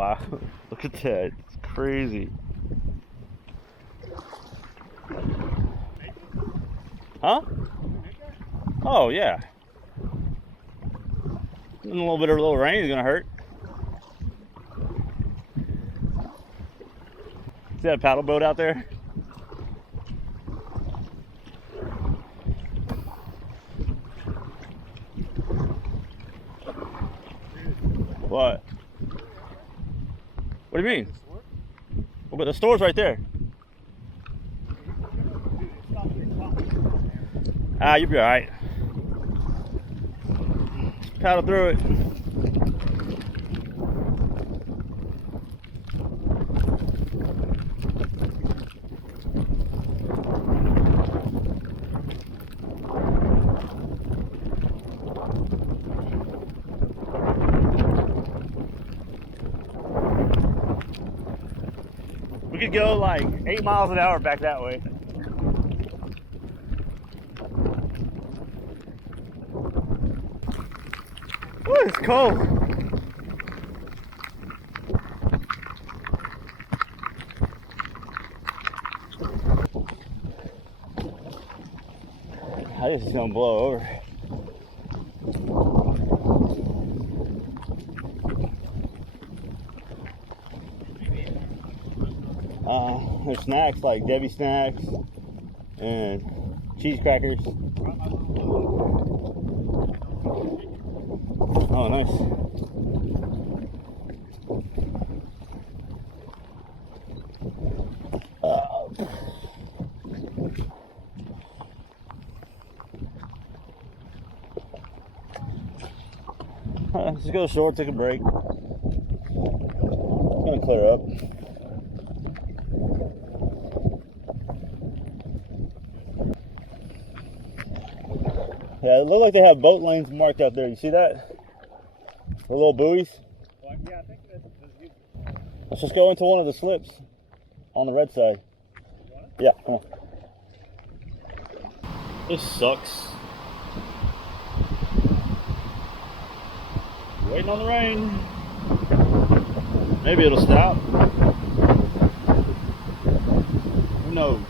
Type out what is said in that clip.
wow. Look at that. It's crazy. Huh? Oh, yeah. A little bit of a little rain is going to hurt. See that paddle boat out there? What? What do you mean? Well, but the store's right there. Ah, you'll be alright. Paddle through it. We could go like 8 miles an hour back that way. Ooh, it's cold. This is gonna blow over. There's snacks like Debbie snacks and cheese crackers. Oh, nice. Let's just go short, take a break. It's gonna clear up. Yeah, it looks like they have boat lanes marked out there. You see that? The little buoys? Well, yeah, I think that's good. Let's just go into one of the slips on the red side. Yeah, come on. This sucks. Waiting on the rain. Maybe it'll stop. Who knows?